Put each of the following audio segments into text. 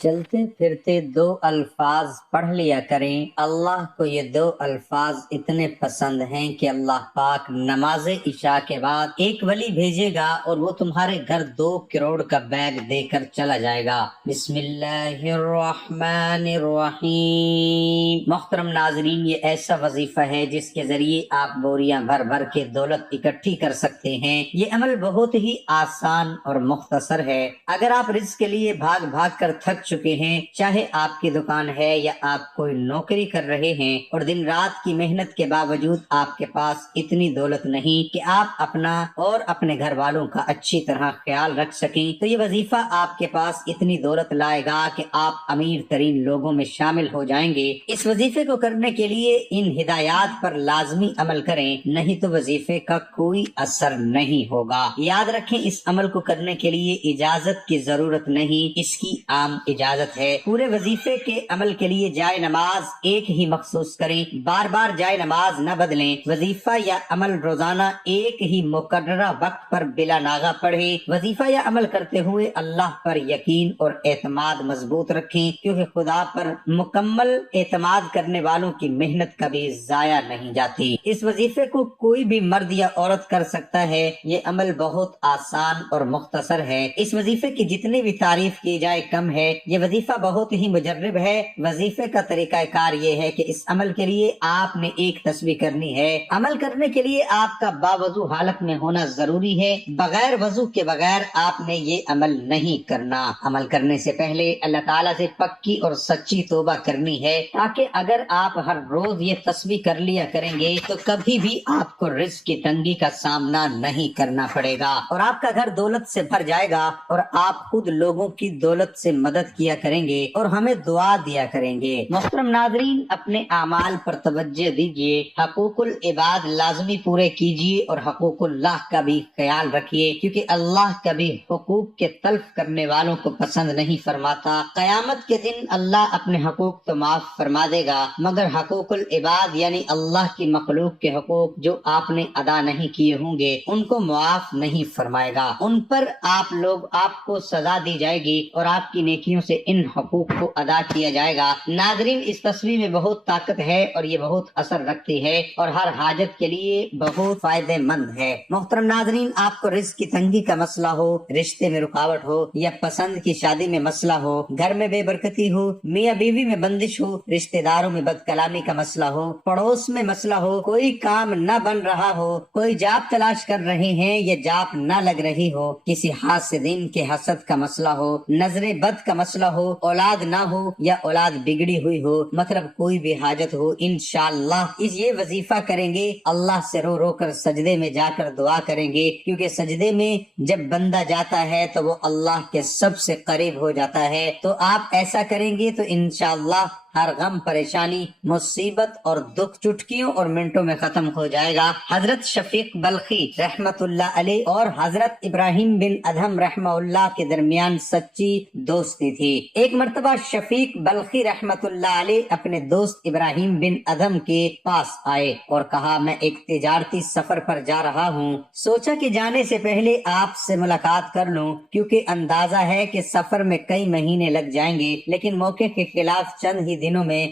چلتے پھرتے دو الفاظ پڑھ لیا کریں۔ اللہ کو یہ دو الفاظ اتنے پسند ہیں کہ اللہ پاک نماز عشاء کے بعد ایک ولی بھیجے گا اور وہ تمہارے گھر 2 کروڑ کا بیگ دے کر چلا جائے گا۔ بسم اللہ الرحمن الرحیم۔ محترم ناظرین، یہ ایسا وظیفہ ہے جس کے ذریعے آپ بوریاں بھر بھر کے دولت اکٹھی کر سکتے ہیں۔ یہ عمل بہت ہی آسان اور مختصر ہے۔ اگر آپ رزق کے لیے بھاگ بھاگ کر تھک چکے ہیں، چاہے آپ کی دکان ہے یا آپ کوئی نوکری کر رہے ہیں اور دن رات کی محنت کے باوجود آپ کے پاس اتنی دولت نہیں کہ آپ اپنا اور اپنے گھر والوں کا اچھی طرح خیال رکھ سکیں، تو یہ وظیفہ آپ کے پاس اتنی دولت لائے گا کہ آپ امیر ترین لوگوں میں شامل ہو جائیں گے۔ اس وظیفے کو کرنے کے لیے ان ہدایات پر لازمی عمل کریں، نہیں تو وظیفے کا کوئی اثر نہیں ہوگا۔ یاد رکھیں، اس عمل کو کرنے کے لیے اجازت کی ضرورت نہیں، اس کی عام اجازت ہے۔ پورے وظیفے کے عمل کے لیے جائے نماز ایک ہی مخصوص کریں، بار بار جائے نماز نہ بدلیں۔ وظیفہ یا عمل روزانہ ایک ہی مقررہ وقت پر بلا ناغہ پڑھیں۔ وظیفہ یا عمل کرتے ہوئے اللہ پر یقین اور اعتماد مضبوط رکھیں، کیونکہ خدا پر مکمل اعتماد کرنے والوں کی محنت کبھی ضائع نہیں جاتی۔ اس وظیفے کو کوئی بھی مرد یا عورت کر سکتا ہے۔ یہ عمل بہت آسان اور مختصر ہے۔ اس وظیفے کی جتنی بھی تعریف کی جائے کم ہے۔ یہ وظیفہ بہت ہی مجرب ہے۔ وظیفے کا طریقہ کار یہ ہے کہ اس عمل کے لیے آپ نے ایک تسبیح کرنی ہے۔ عمل کرنے کے لیے آپ کا باوضو حالت میں ہونا ضروری ہے۔ بغیر وضو کے بغیر آپ نے یہ عمل نہیں کرنا۔ عمل کرنے سے پہلے اللہ تعالیٰ سے پکی اور سچی توبہ کرنی ہے، تاکہ اگر آپ ہر روز یہ تسبیح کر لیا کریں گے تو کبھی بھی آپ کو رزق کی تنگی کا سامنا نہیں کرنا پڑے گا، اور آپ کا گھر دولت سے بھر جائے گا، اور آپ خود لوگوں کی دولت سے مدد کیا کریں گے اور ہمیں دعا دیا کریں گے۔ محترم ناظرین، اپنے اعمال پر توجہ دیجیے، حقوق العباد لازمی پورے کیجیے اور حقوق اللہ کا بھی خیال رکھیے، کیونکہ اللہ کبھی حقوق کے تلف کرنے والوں کو پسند نہیں فرماتا۔ قیامت کے دن اللہ اپنے حقوق تو معاف فرما دے گا، مگر حقوق العباد یعنی اللہ کی مخلوق کے حقوق جو آپ نے ادا نہیں کیے ہوں گے، ان کو معاف نہیں فرمائے گا۔ ان پر آپ کو سزا دی جائے گی اور آپ کی نیکیوں سے ان حقوق کو ادا کیا جائے گا۔ ناظرین، اس تصویر میں بہت طاقت ہے اور یہ بہت اثر رکھتی ہے اور ہر حاجت کے لیے بہت فائدہ مند ہے۔ محترم ناظرین، آپ کو رزق کی تنگی کا مسئلہ ہو، رشتے میں رکاوٹ ہو یا پسند کی شادی میں مسئلہ ہو، گھر میں بے برکتی ہو، میاں بیوی میں بندش ہو، رشتہ داروں میں بد کلامی کا مسئلہ ہو، پڑوس میں مسئلہ ہو، کوئی کام نہ بن رہا ہو، کوئی جاب تلاش کر رہے ہیں یا جاب نہ لگ رہی ہو، کسی حاسدین کے حسد کا مسئلہ ہو، نظر بد کا مسئلہ ہو، اولاد نہ ہو یا اولاد بگڑی ہوئی ہو، مطلب کوئی بھی حاجت ہو، انشاءاللہ یہ وظیفہ کریں گے، اللہ سے رو رو کر سجدے میں جا کر دعا کریں گے، کیونکہ سجدے میں جب بندہ جاتا ہے تو وہ اللہ کے سب سے قریب ہو جاتا ہے۔ تو آپ ایسا کریں گے تو انشاءاللہ ہر غم، پریشانی، مصیبت اور دکھ چٹکیوں اور منٹوں میں ختم ہو جائے گا۔ حضرت شفیق بلخی رحمت اللہ علیہ اور حضرت ابراہیم بن ادہم رحمہ اللہ کے درمیان سچی دوستی تھی۔ ایک مرتبہ شفیق بلخی رحمت اللہ علیہ اپنے دوست ابراہیم بن ادہم کے پاس آئے اور کہا، میں ایک تجارتی سفر پر جا رہا ہوں، سوچا کہ جانے سے پہلے آپ سے ملاقات کر لوں، کیونکہ اندازہ ہے کہ سفر میں کئی مہینے لگ جائیں گے، لیکن موقع کے خلاف چند ہی دنوں میں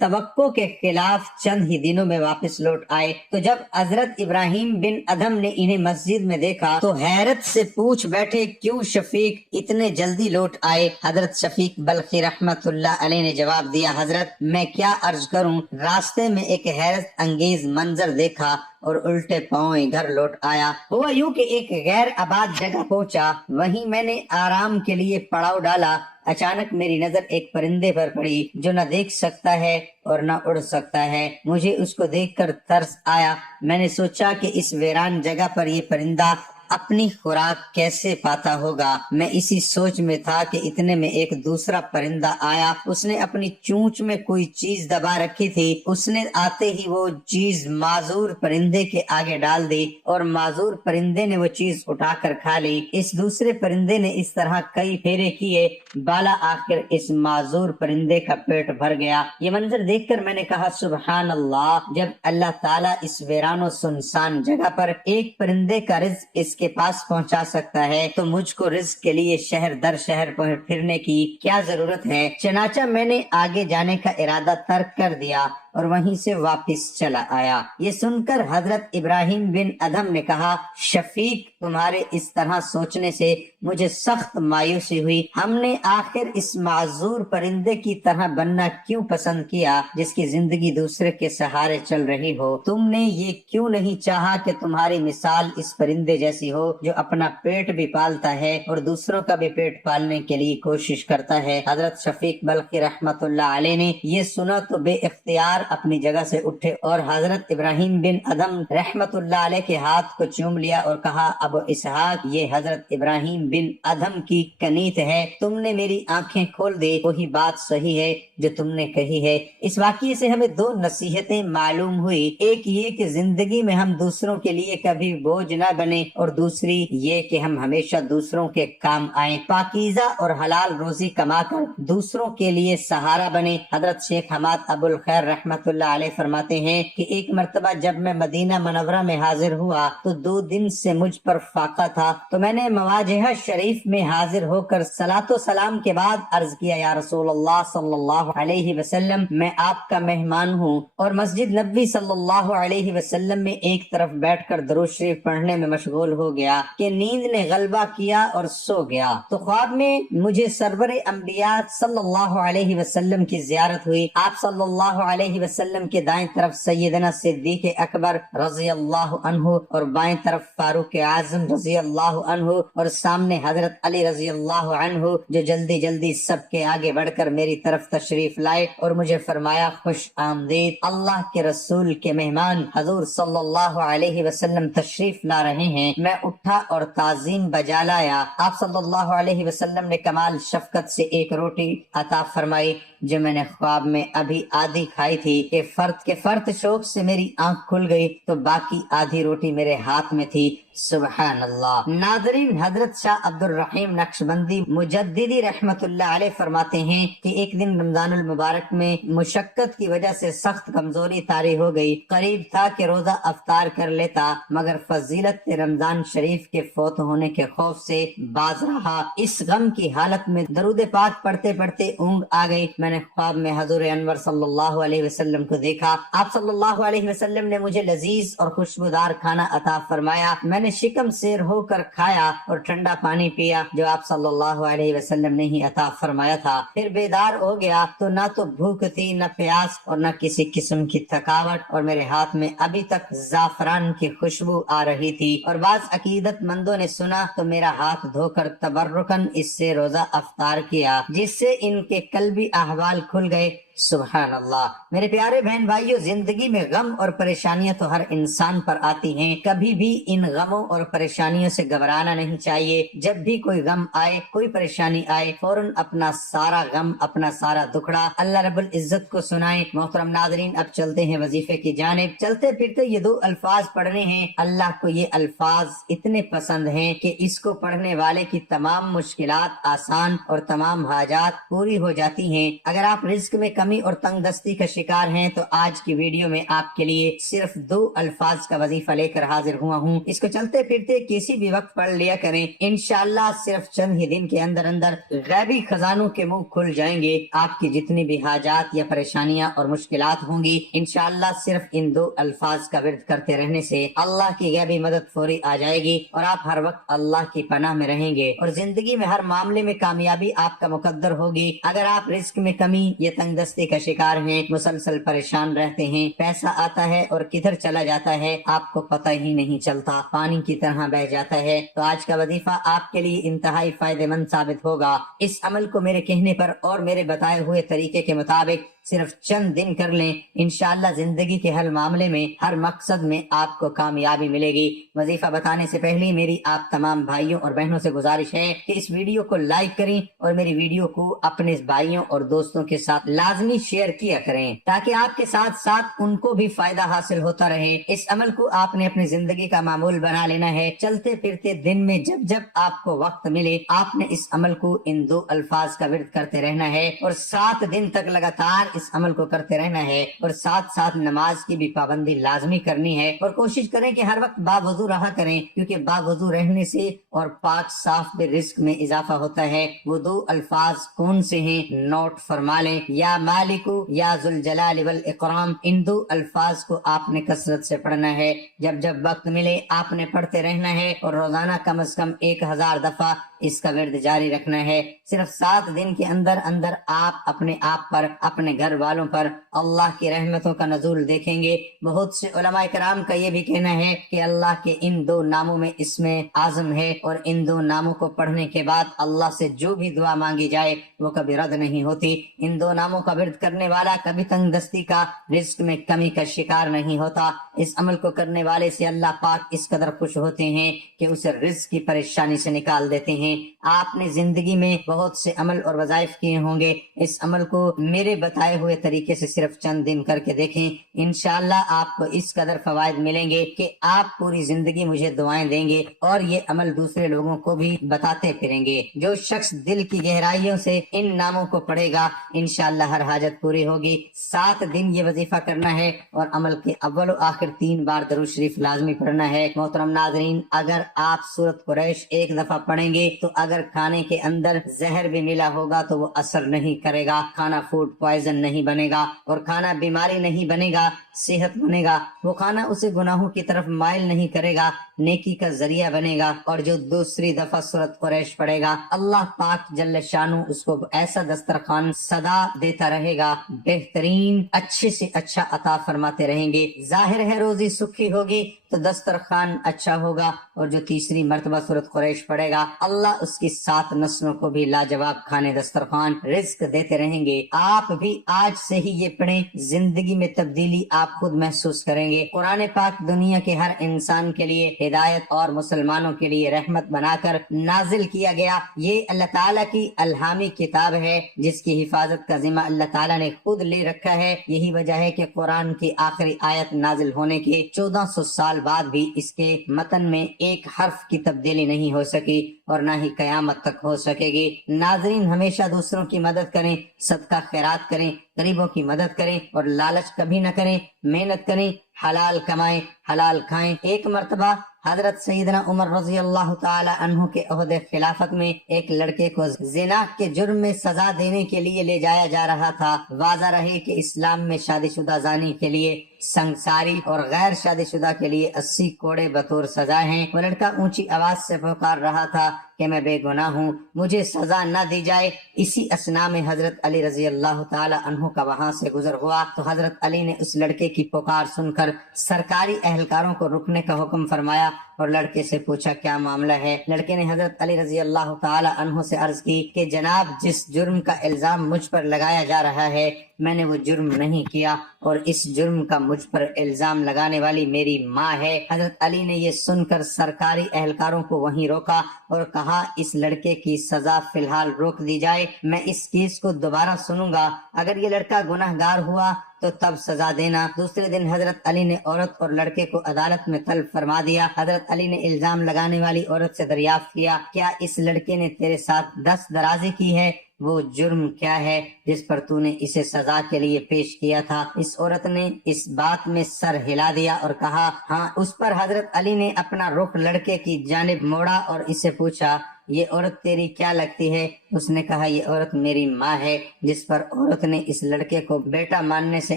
توقع کے خلاف چند ہی دنوں میں واپس لوٹ آئے۔ تو جب حضرت ابراہیم بن ادہم نے انہیں مسجد میں دیکھا تو حیرت سے پوچھ بیٹھے، کیوں شفیق اتنے جلدی لوٹ آئے؟ حضرت شفیق بلخی رحمت اللہ علیہ نے جواب دیا، حضرت میں کیا عرض کروں، راستے میں ایک حیرت انگیز منظر دیکھا اور الٹے پاؤں گھر لوٹ آیا۔ ہوا یوں کہ ایک غیر آباد جگہ پہنچا، وہیں میں نے آرام کے لیے پڑاؤ ڈالا۔ اچانک میری نظر ایک پرندے پر پڑی جو نہ دیکھ سکتا ہے اور نہ اڑ سکتا ہے۔ مجھے اس کو دیکھ کر ترس آیا۔ میں نے سوچا کہ اس ویران جگہ پر یہ پرندہ اپنی خوراک کیسے پاتا ہوگا۔ میں اسی سوچ میں تھا کہ اتنے میں ایک دوسرا پرندہ آیا۔ اس نے اپنی چونچ میں کوئی چیز دبا رکھی تھی۔ اس نے آتے ہی وہ چیز معذور پرندے کے آگے ڈال دی اور معذور پرندے نے وہ چیز اٹھا کر کھا لی۔ اس دوسرے پرندے نے اس طرح کئی پھیرے کیے، بالا آخر اس معذور پرندے کا پیٹ بھر گیا۔ یہ منظر دیکھ کر میں نے کہا، سبحان اللہ، جب اللہ تعالیٰ اس ویران و سنسان جگہ پر ایک پرندے کا رزق اس اس کے پاس پہنچا سکتا ہے تو مجھ کو رزق کے لیے شہر در شہر پھرنے کی کیا ضرورت ہے؟ چنانچہ میں نے آگے جانے کا ارادہ ترک کر دیا اور وہیں سے واپس چلا آیا۔ یہ سن کر حضرت ابراہیم بن ادھم نے کہا، شفیق، تمہارے اس طرح سوچنے سے مجھے سخت مایوسی ہوئی۔ ہم نے آخر اس معذور پرندے کی طرح بننا کیوں پسند کیا جس کی زندگی دوسرے کے سہارے چل رہی ہو؟ تم نے یہ کیوں نہیں چاہا کہ تمہاری مثال اس پرندے جیسی ہو جو اپنا پیٹ بھی پالتا ہے اور دوسروں کا بھی پیٹ پالنے کے لیے کوشش کرتا ہے؟ حضرت شفیق بلخی رحمت اللہ علیہ نے یہ سنا تو بے اختیار اپنی جگہ سے اٹھے اور حضرت ابراہیم بن ادھم رحمت اللہ علیہ کے ہاتھ کو چوم لیا اور کہا، ابو اسحاق، یہ حضرت ابراہیم بن ادھم کی کنیت ہے، تم نے میری آنکھیں کھول دی، وہی بات صحیح ہے جو تم نے کہی ہے۔ اس واقعے سے ہمیں دو نصیحتیں معلوم ہوئی، ایک یہ کہ زندگی میں ہم دوسروں کے لیے کبھی بوجھ نہ بنے، اور دوسری یہ کہ ہم ہمیشہ دوسروں کے کام آئیں، پاکیزہ اور حلال روزی کما کر دوسروں کے لیے سہارا بنے۔ حضرت شیخ حماد ابو الخیر رحمت اللہ علیہ فرماتے ہیں کہ ایک مرتبہ جب میں مدینہ منورہ میں حاضر ہوا تو 2 دن سے مجھ پر فاقہ تھا، تو میں نے مواجہہ شریف میں حاضر ہو کر صلاۃ و سلام کے بعد عرض کیا، یا رسول اللہ صلی اللہ علیہ وسلم، میں آپ کا مہمان ہوں اور مسجد نبوی صلی اللہ علیہ وسلم میں ایک طرف بیٹھ کر درود شریف پڑھنے میں مشغول ہو گیا کہ نیند نے غلبہ کیا اور سو گیا، تو خواب میں مجھے سرور انبیاء صلی اللہ علیہ وسلم کی زیارت ہوئی۔ آپ صلی اللہ علیہ وسلم کے دائیں طرف سیدنا صدیق اکبر رضی اللہ عنہ اور بائیں طرف فاروق اعظم رضی اللہ عنہ اور سامنے حضرت علی رضی اللہ عنہ، جو جلدی جلدی سب کے آگے بڑھ کر میری طرف تشریف لائے اور مجھے فرمایا، خوش آمدید، اللہ کے رسول کے مہمان حضور صلی اللہ علیہ وسلم تشریف لا رہے ہیں۔ میں اٹھا اور تعظیم بجا لایا۔ آپ صلی اللہ علیہ وسلم نے کمال شفقت سے ایک روٹی عطا فرمائی جو میں نے خواب میں ابھی آدھی کھائی تھی کہ فرط شوق سے میری آنکھ کھل گئی تو باقی آدھی روٹی میرے ہاتھ میں تھی۔ سبحان اللہ۔ ناظرین، حضرت شاہ عبد الرحیم نقشبندی مجددی رحمت اللہ علیہ فرماتے ہیں کہ ایک دن رمضان المبارک میں مشقت کی وجہ سے سخت کمزوری طاری ہو گئی، قریب تھا کہ روزہ افطار کر لیتا، مگر فضیلت رمضان شریف کے فوت ہونے کے خوف سے باز رہا۔ اس غم کی حالت میں درود پاک پڑھتے پڑھتے اونگ آ گئی۔ میں نے خواب میں حضور انور صلی اللہ علیہ وسلم کو دیکھا۔ آپ صلی اللہ علیہ وسلم نے مجھے لذیذ اور خوشبودار کھانا عطا فرمایا۔ میں نے شکم سیر ہو کر کھایا اور ٹھنڈا پانی پیا جو آپ صلی اللہ علیہ وسلم نے ہی عطا فرمایا تھا۔ پھر بیدار ہو گیا تو نہ تو بھوک تھی، نہ پیاس اور نہ کسی قسم کی تھکاوٹ، اور میرے ہاتھ میں ابھی تک زعفران کی خوشبو آ رہی تھی، اور بعض عقیدت مندوں نے سنا تو میرا ہاتھ دھو کر تبرکن اس سے روزہ افطار کیا، جس سے ان کے قلبی احوال کھل گئے۔ سبحان اللہ۔ میرے پیارے بہن بھائیوں، زندگی میں غم اور پریشانیاں تو ہر انسان پر آتی ہیں، کبھی بھی ان غموں اور پریشانیوں سے گھبرانا نہیں چاہیے۔ جب بھی کوئی غم آئے، کوئی پریشانی آئے، فوراً اپنا سارا غم، اپنا سارا دکھڑا اللہ رب العزت کو سنائیں۔ محترم ناظرین، اب چلتے ہیں وظیفے کی جانب۔ چلتے پھرتے یہ 2 الفاظ پڑھنے ہیں۔ اللہ کو یہ الفاظ اتنے پسند ہیں کہ اس کو پڑھنے والے کی تمام مشکلات آسان اور تمام حاجات پوری ہو جاتی ہیں۔ اگر آپ رزق میں کمی اور تنگ دستی کا شکار ہیں تو آج کی ویڈیو میں آپ کے لیے صرف 2 الفاظ کا وظیفہ لے کر حاضر ہوا ہوں۔ اس کو چلتے پھرتے کسی بھی وقت پڑھ لیا کریں، انشاءاللہ صرف چند ہی دن کے اندر اندر غیبی خزانوں کے منہ کھل جائیں گے۔ آپ کی جتنی بھی حاجات یا پریشانیاں اور مشکلات ہوں گی، انشاءاللہ صرف ان 2 الفاظ کا ورد کرتے رہنے سے اللہ کی غیبی مدد فوری آ جائے گی اور آپ ہر وقت اللہ کی پناہ میں رہیں گے، اور زندگی میں ہر معاملے میں کامیابی آپ کا مقدر ہوگی۔ اگر آپ رزق میں کمی یا تنگ دستی کا شکار ہیں، مسلسل پریشان رہتے ہیں، پیسہ آتا ہے اور کدھر چلا جاتا ہے آپ کو پتہ ہی نہیں چلتا، پانی کی طرح بہہ جاتا ہے، تو آج کا وظیفہ آپ کے لیے انتہائی فائدہ مند ثابت ہوگا۔ اس عمل کو میرے کہنے پر اور میرے بتائے ہوئے طریقے کے مطابق صرف چند دن کر لیں، انشاءاللہ زندگی کے ہر معاملے میں، ہر مقصد میں آپ کو کامیابی ملے گی۔ وظیفہ بتانے سے پہلے میری آپ تمام بھائیوں اور بہنوں سے گزارش ہے کہ اس ویڈیو کو لائک کریں اور میری ویڈیو کو اپنے بھائیوں اور دوستوں کے ساتھ لازمی شیئر کیا کریں تاکہ آپ کے ساتھ ساتھ ان کو بھی فائدہ حاصل ہوتا رہے۔ اس عمل کو آپ نے اپنی زندگی کا معمول بنا لینا ہے۔ چلتے پھرتے دن میں جب جب آپ کو وقت ملے، آپ نے اس عمل کو ان 2 الفاظ کا ورد کرتے رہنا ہے اور 7 دن تک لگاتار اس عمل کو کرتے رہنا ہے اور ساتھ ساتھ نماز کی بھی پابندی لازمی کرنی ہے، اور کوشش کریں کہ ہر وقت باوضو رہا کریں، کیونکہ باوضو رہنے سے اور پاک صاف رزق میں اضافہ ہوتا ہے۔ وہ دو الفاظ کون سے ہیں نوٹ فرما لیں، یا مالکو یا ذوالجلال والاکرام، ان دو الفاظ کو آپ نے کثرت سے پڑھنا ہے، جب جب وقت ملے آپ نے پڑھتے رہنا ہے، اور روزانہ کم از کم 1000 دفعہ اس کا ورد جاری رکھنا ہے۔ صرف 7 دن کے اندر اندر آپ اپنے آپ پر، اپنے گھر والوں پر اللہ کی رحمتوں کا نزول دیکھیں گے۔ بہت سے علماء کرام کا یہ بھی کہنا ہے کہ اللہ کے ان 2 ناموں میں اسم اعظم ہے، اور ان 2 ناموں کو پڑھنے کے بعد اللہ سے جو بھی دعا مانگی جائے وہ کبھی رد نہیں ہوتی۔ ان 2 ناموں کا ورد کرنے والا کبھی تنگ دستی کا، رزق میں کمی کا شکار نہیں ہوتا۔ اس عمل کو کرنے والے سے اللہ پاک اس قدر خوش ہوتے ہیں کہ اسے رزق کی پریشانی سے نکال دیتے ہیں۔ آپ نے زندگی میں بہت سے عمل اور وظائف کیے ہوں گے، اس عمل کو میرے بتائے ہوئے طریقے سے صرف چند دن کر کے دیکھیں، انشاءاللہ آپ کو اس قدر فوائد ملیں گے کہ آپ پوری زندگی مجھے دعائیں دیں گے، اور یہ عمل دوسرے لوگوں کو بھی بتاتے پھریں گے۔ جو شخص دل کی گہرائیوں سے ان ناموں کو پڑھے گا انشاءاللہ ہر حاجت پوری ہوگی۔ 7 دن یہ وظیفہ کرنا ہے، اور عمل کے اول و آخر 3 بار درود شریف لازمی پڑھنا ہے۔ محترم ناظرین، اگر آپ سورۃ قریش 1 دفعہ پڑھیں گے تو اگر کھانے کے اندر زہر بھی ملا ہوگا تو وہ اثر نہیں کرے گا، کھانا فوڈ پوائزن نہیں بنے گا، اور کھانا بیماری نہیں بنے گا، صحت بنے گا۔ وہ کھانا اسے گناہوں کی طرف مائل نہیں کرے گا، نیکی کا ذریعہ بنے گا۔ اور جو دوسری دفعہ سورۃ قریش پڑھے گا اللہ پاک جل شانہ اس کو ایسا دسترخوان سدا دیتا رہے گا، بہترین اچھے سے اچھا عطا فرماتے رہیں گے۔ ظاہر ہے روزی سکھی ہوگی تو دسترخوان اچھا ہوگا، اور جو تیسری مرتبہ سورۃ قریش پڑھے گا اللہ اس کی 7 نسلوں کو بھی لاجواب کھانے دسترخوان رزق دیتے رہیں گے۔ آپ بھی آج سے ہی یہ پڑھیں، زندگی میں تبدیلی آپ خود محسوس کریں گے۔ قرآن پاک دنیا کے ہر انسان کے لیے ہدایت اور مسلمانوں کے لیے رحمت بنا کر نازل کیا گیا۔ یہ اللہ تعالیٰ کی الہامی کتاب ہے جس کی حفاظت کا ذمہ اللہ تعالیٰ نے خود لے رکھا ہے۔ یہی وجہ ہے کہ قرآن کی آخری آیت نازل ہونے کے 1400 سال بعد بھی اس کے متن میں ایک حرف کی تبدیلی نہیں ہو سکی، اور نہ ہی قیامت تک ہو سکے گی۔ ناظرین، ہمیشہ دوسروں کی مدد کریں، صدقہ خیرات کریں، غریبوں کی مدد کریں، اور لالچ کبھی نہ کریں، محنت کریں، حلال کمائیں، حلال کھائیں۔ ایک مرتبہ حضرت سیدنا عمر رضی اللہ تعالی عنہ کے عہد خلافت میں ایک لڑکے کو زنا کے جرم میں سزا دینے کے لیے لے جایا جا رہا تھا۔ واضح رہے کہ اسلام میں شادی شدہ زانی کے لیے سنگساری اور غیر شادی شدہ کے لیے 80 کوڑے بطور سزا ہیں۔ وہ لڑکا اونچی آواز سے پکار رہا تھا کہ میں بے گناہ ہوں، مجھے سزا نہ دی جائے۔ اسی اثنا میں حضرت علی رضی اللہ تعالی عنہ کا وہاں سے گزر ہوا تو حضرت علی نے اس لڑکے کی پکار سن کر سرکاری اہلکاروں کو رکنے کا حکم فرمایا، اور لڑکے سے پوچھا کیا معاملہ ہے۔ لڑکے نے حضرت علی رضی اللہ تعالی عنہ سے عرض کی کہ جناب، جس جرم کا الزام مجھ پر لگایا جا رہا ہے میں نے وہ جرم نہیں کیا، اور اس جرم کا مجھ پر الزام لگانے والی میری ماں ہے۔ حضرت علی نے یہ سن کر سرکاری اہلکاروں کو وہیں روکا اور کہا اس لڑکے کی سزا فی الحال روک دی جائے، میں اس کیس کو دوبارہ سنوں گا، اگر یہ لڑکا گناہ گار ہوا تو تب سزا دینا۔ دوسرے دن حضرت علی نے عورت اور لڑکے کو عدالت میں طلب فرما دیا۔ حضرت علی نے الزام لگانے والی عورت سے دریافت کیا کیا اس لڑکے نے تیرے ساتھ دست درازی کی ہے؟ وہ جرم کیا ہے جس پر تو نے اسے سزا کے لیے پیش کیا تھا؟ اس عورت نے اس بات میں سر ہلا دیا اور کہا ہاں۔ اس پر حضرت علی نے اپنا رخ لڑکے کی جانب موڑا اور اسے پوچھا یہ عورت تیری کیا لگتی ہے؟ اس نے کہا یہ عورت میری ماں ہے، جس پر عورت نے اس لڑکے کو بیٹا ماننے سے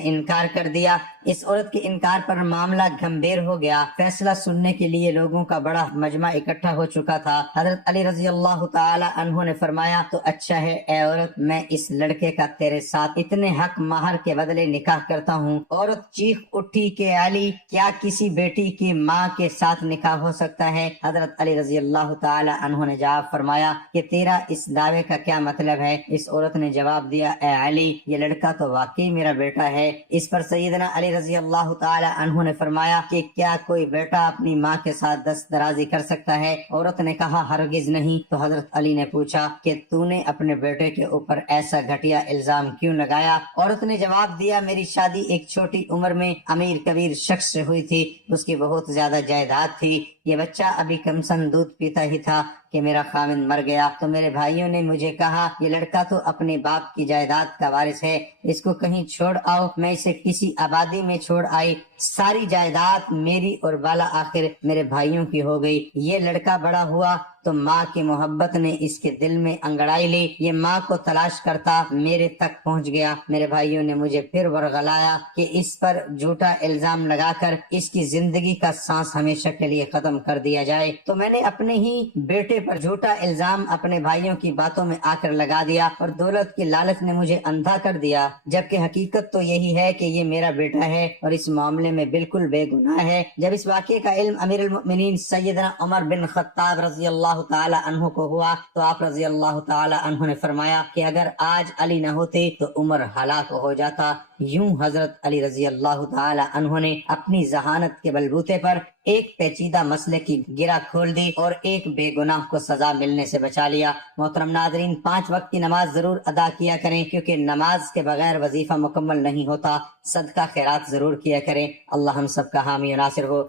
انکار کر دیا۔ اس عورت کے انکار پر معاملہ گھمبیر ہو گیا۔ فیصلہ سننے کے لیے لوگوں کا بڑا مجمع اکٹھا ہو چکا تھا۔ حضرت علی رضی اللہ تعالی عنہ نے فرمایا تو اچھا ہے اے عورت، میں اس لڑکے کا تیرے ساتھ اتنے حق مہر کے بدلے نکاح کرتا ہوں۔ عورت چیخ اٹھی کہ علی، کیا کسی بیٹی کی ماں کے ساتھ نکاح ہو سکتا ہے؟ حضرت علی رضی اللہ تعالی عنہ نے جواب فرمایا کہ تیرا اس دعوے کا کیا مطلب ہے؟ اس عورت نے جواب دیا اے علی، یہ لڑکا تو واقعی میرا بیٹا ہے۔ اس پر سیدنا علی رضی اللہ تعالی عنہ نے فرمایا کہ کیا کوئی بیٹا اپنی ماں کے ساتھ دست درازی کر سکتا ہے؟ عورت نے کہا ہرگز نہیں۔ تو حضرت علی نے پوچھا کہ تو نے اپنے بیٹے کے اوپر ایسا گھٹیا الزام کیوں لگایا؟ عورت نے جواب دیا میری شادی ایک چھوٹی عمر میں امیر کبیر شخص سے ہوئی تھی، اس کی بہت زیادہ جائیداد تھی، یہ بچہ ابھی کم سن دودھ پیتا ہی تھا کہ کہ میرا خاوند مر گیا تو میرے بھائیوں نے مجھے کہا یہ لڑکا تو اپنے باپ کی جائیداد کا وارث ہے، اس کو کہیں چھوڑ آؤ۔ میں اسے کسی آبادی میں چھوڑ آئی، ساری جائیداد میری اور بالا آخر میرے بھائیوں کی ہو گئی۔ یہ لڑکا بڑا ہوا تو ماں کی محبت نے اس کے دل میں انگڑائی لی، یہ ماں کو تلاش کرتا میرے تک پہنچ گیا۔ میرے بھائیوں نے مجھے پھر ورغلایا کہ اس پر جھوٹا الزام لگا کر اس کی زندگی کا سانس ہمیشہ کے لیے ختم کر دیا جائے، تو میں نے اپنے ہی بیٹے پر جھوٹا الزام اپنے بھائیوں کی باتوں میں آ کر لگا دیا، اور دولت کی لالچ نے مجھے اندھا کر دیا، جبکہ حقیقت تو یہی ہے کہ یہ میرا بیٹا ہے اور اس معاملے میں بالکل بے گناہ ہے۔ جب اس واقعے کا علم امیر المؤمنین سیدنا عمر بن خطاب رضی اللہ تعالی عنہ کو ہوا تو آپ رضی اللہ تعالی عنہ نے فرمایا کہ اگر آج علی نہ ہوتے تو عمر ہلاک ہو جاتا۔ یوں حضرت علی رضی اللہ تعالی عنہ نے اپنی ذہانت کے بلبوتے پر ایک پیچیدہ مسئلے کی گرہ کھول دی اور ایک بے گناہ کو سزا ملنے سے بچا لیا۔ محترم ناظرین، 5 وقت کی نماز ضرور ادا کیا کریں، کیونکہ نماز کے بغیر وظیفہ مکمل نہیں ہوتا۔ صدقہ خیرات ضرور کیا کریں۔ اللہ ہم سب کا حامی و ناصر ہو۔